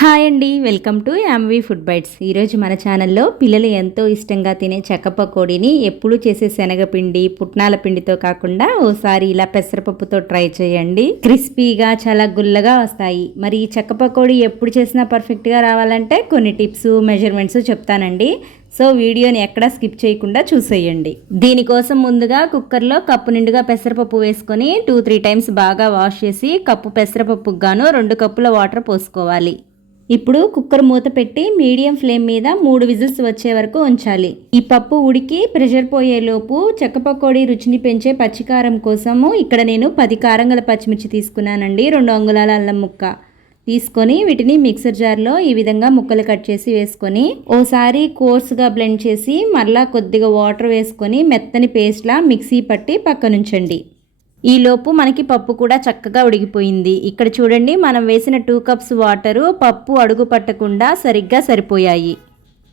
Hi అండి, welcome to యామ్వీ food bytes. ఈరోజు మన ఛానల్లో పిల్లలు ఎంతో ఇష్టంగా తినే చెక్క పకోడీని ఎప్పుడు చేసే శనగపిండి పుట్నాల పిండితో కాకుండా ఓసారి ఇలా పెసరపప్పుతో ట్రై చేయండి. క్రిస్పీగా చాలా గుల్లగా వస్తాయి. మరి ఈ చెక్క పకోడీ ఎప్పుడు చేసినా పర్ఫెక్ట్గా రావాలంటే కొన్ని టిప్స్ మెజర్మెంట్స్ చెప్తానండి. సో వీడియోని ఎక్కడా స్కిప్ చేయకుండా చూసేయండి. దీనికోసం ముందుగా కుక్కర్లో కప్పు నిండుగా పెసరపప్పు వేసుకొని 2-3 టైమ్స్ బాగా వాష్ చేసి కప్పు పెసరపప్పుకు గాను 2 కప్పుల వాటర్ పోసుకోవాలి. ఇప్పుడు కుక్కర్ మూత పెట్టి మీడియం ఫ్లేమ్ మీద 3 విజిల్స్ వచ్చే వరకు ఉంచాలి. ఈ పప్పు ఉడికి ప్రెషర్ పోయేలోపు చెక్క పకోడీ రుచిని పెంచే పచ్చికారం కోసము ఇక్కడ నేను 10 కారం గల పచ్చిమిర్చి తీసుకున్నానండి. 2 అంగుళాల అల్లం ముక్క తీసుకొని వీటిని మిక్సర్ జార్లో ఈ విధంగా ముక్కలు కట్ చేసి వేసుకొని ఓసారి కోర్సుగా బ్లెండ్ చేసి మరలా కొద్దిగా వాటర్ వేసుకొని మెత్తని పేస్ట్లా మిక్సీ పట్టి పక్కనుంచండి. ఈలోపు మనకి పప్పు కూడా చక్కగా ఉడికిపోయింది. ఇక్కడ చూడండి, మనం వేసిన 2 కప్స్ వాటరు పప్పు అడుగు పట్టకుండా సరిగ్గా సరిపోయాయి.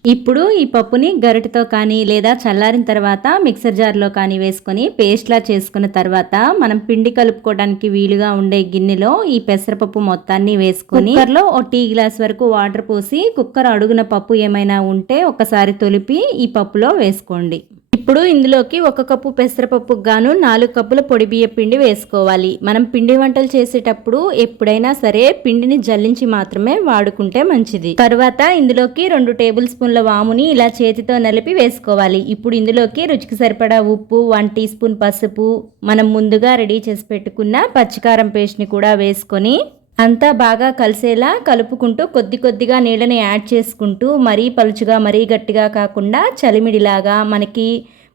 ఇప్పుడు ఈ పప్పుని గరిటెతో కానీ లేదా చల్లారిన తర్వాత మిక్సర్ జార్లో కానీ వేసుకొని పేస్ట్లా చేసుకున్న తర్వాత మనం పిండి కలుపుకోవడానికి వీలుగా ఉండే గిన్నెలో ఈ పెసరపప్పు మొత్తాన్ని వేసుకొని కుక్కర్లో ఓ టీ గ్లాస్ వరకు వాటర్ పోసి కుక్కర్ అడుగున పప్పు ఏమైనా ఉంటే ఒకసారి తొలిపి ఈ పప్పులో వేసుకోండి. ఇప్పుడు ఇందులోకి 1 కప్పు పెసరపప్పుకు గాను 4 కప్పుల పొడి బియ్య పిండి వేసుకోవాలి. మనం పిండి వంటలు చేసేటప్పుడు ఎప్పుడైనా సరే పిండిని జల్లించి మాత్రమే వాడుకుంటే మంచిది. తర్వాత ఇందులోకి 2 టేబుల్ స్పూన్ల వాముని ఇలా చేతితో నలిపి వేసుకోవాలి. ఇప్పుడు ఇందులోకి రుచికి సరిపడా ఉప్పు, 1 టీ స్పూన్ పసుపు, మనం ముందుగా రెడీ చేసి పెట్టుకున్న పచ్చికారం పేస్ట్ని కూడా వేసుకొని అంతా బాగా కలిసేలా కలుపుకుంటూ కొద్దిగా నీళ్ళని యాడ్ చేసుకుంటూ మరీ పలుచుగా మరీ గట్టిగా కాకుండా చలిమిడిలాగా మనకి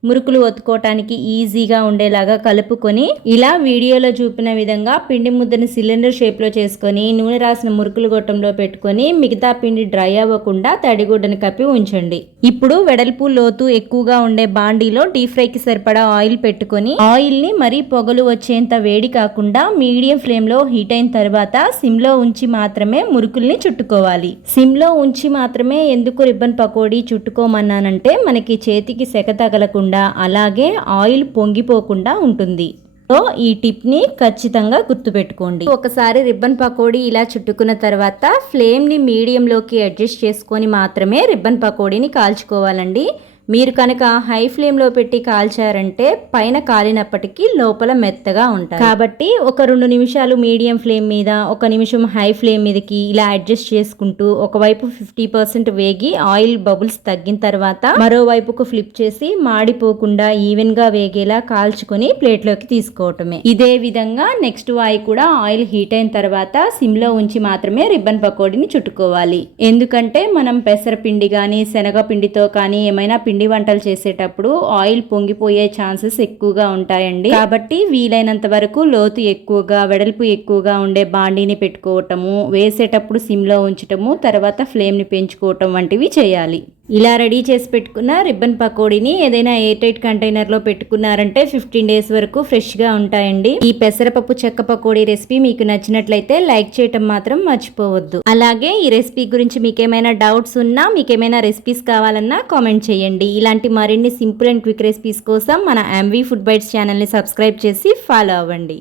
మురుకులు ఒత్తుకోవటానికి ఈజీగా ఉండేలాగా కలుపుకొని ఇలా వీడియోలో చూపిన విధంగా పిండి ముద్దని సిలిండర్ షేప్లో చేసుకొని నూనె రాసిన మురుకులు గొట్టంలో పెట్టుకొని మిగతా పిండి డ్రై అవ్వకుండా తడిగుడ్డని కప్పి ఉంచండి. ఇప్పుడు వెడల్పు లోతు ఎక్కువగా ఉండే బాండీలో డీప్ ఫ్రైకి సరిపడా ఆయిల్ పెట్టుకొని ఆయిల్ని మరీ పొగలు వచ్చేంత వేడి కాకుండా మీడియం ఫ్లేమ్లో హీట్ అయిన తర్వాత సిమ్లో ఉంచి మాత్రమే మురుకుల్ని చుట్టుకోవాలి. సిమ్లో ఉంచి మాత్రమే ఎందుకు రిబ్బన్ పకోడీ చుట్టుకోమన్నానంటే మనకి చేతికి సెక తగలకుండా అలాగే ఆయిల్ పొంగిపోకుండా ఉంటుంది. సో ఈ టిప్ని ఖచ్చితంగా గుర్తుపెట్టుకోండి. ఒకసారి రిబ్బన్ పకోడీ ఇలా చుట్టుకున్న తర్వాత ఫ్లేమ్ని మీడియంలోకి అడ్జస్ట్ చేసుకొని మాత్రమే రిబ్బన్ పకోడీని కాల్చుకోవాలండి. మీరు కనుక హై ఫ్లేమ్లో పెట్టి కాల్చారంటే పైన కాలినప్పటికీ లోపల మెత్తగా ఉంటాయి. కాబట్టి ఒక 2 నిమిషాలు మీడియం ఫ్లేమ్ మీద 1 నిమిషం హై ఫ్లేమ్ మీదకి ఇలా అడ్జస్ట్ చేసుకుంటూ ఒకవైపు 50% వేగి ఆయిల్ బబుల్స్ తగ్గిన తర్వాత మరోవైపుకు ఫ్లిప్ చేసి మాడిపోకుండా ఈవెన్గా వేగేలా కాల్చుకొని ప్లేట్లోకి తీసుకోవటమే. ఇదే విధంగా నెక్స్ట్ వాయి కూడా ఆయిల్ హీట్ అయిన తర్వాత సిమ్లో ఉంచి మాత్రమే రిబ్బన్ పకోడీని చుట్టుకోవాలి. ఎందుకంటే మనం పెసరపిండి కానీ శనగపిండితో కానీ ఏమైనా పిండి వంటలు చేసేటప్పుడు ఆయిల్ పొంగిపోయే ఛాన్సెస్ ఎక్కువగా ఉంటాయండి. కాబట్టి వీలైనంత వరకు లోతు ఎక్కువగా వెడల్పు ఎక్కువగా ఉండే బాండీని పెట్టుకోవటము, వేసేటప్పుడు సిమ్లో ఉంచటము, తర్వాత ఫ్లేమ్ని పెంచుకోవటం వంటివి చేయాలి. ఇలా రెడీ చేసి పెట్టుకున్న రిబ్బన్ పకోడీని ఏదైనా ఎయిర్ టైట్ కంటైనర్లో పెట్టుకున్నారంటే 15 డేస్ వరకు ఫ్రెష్గా ఉంటాయండి. ఈ పెసరపప్పు చెక్క పకోడీ రెసిపీ మీకు నచ్చినట్లయితే లైక్ చేయటం మాత్రం మర్చిపోవద్దు. అలాగే ఈ రెసిపీ గురించి మీకేమైనా డౌట్స్ ఉన్నా, మీకేమైనా రెసిపీస్ కావాలన్నా కామెంట్ చేయండి. ఇలాంటి మరిన్ని సింపుల్ అండ్ క్విక్ రెసిపీస్ కోసం మన యామ్వీ ఫుడ్ బైట్స్ ఛానల్ని సబ్స్క్రైబ్ చేసి ఫాలో అవ్వండి.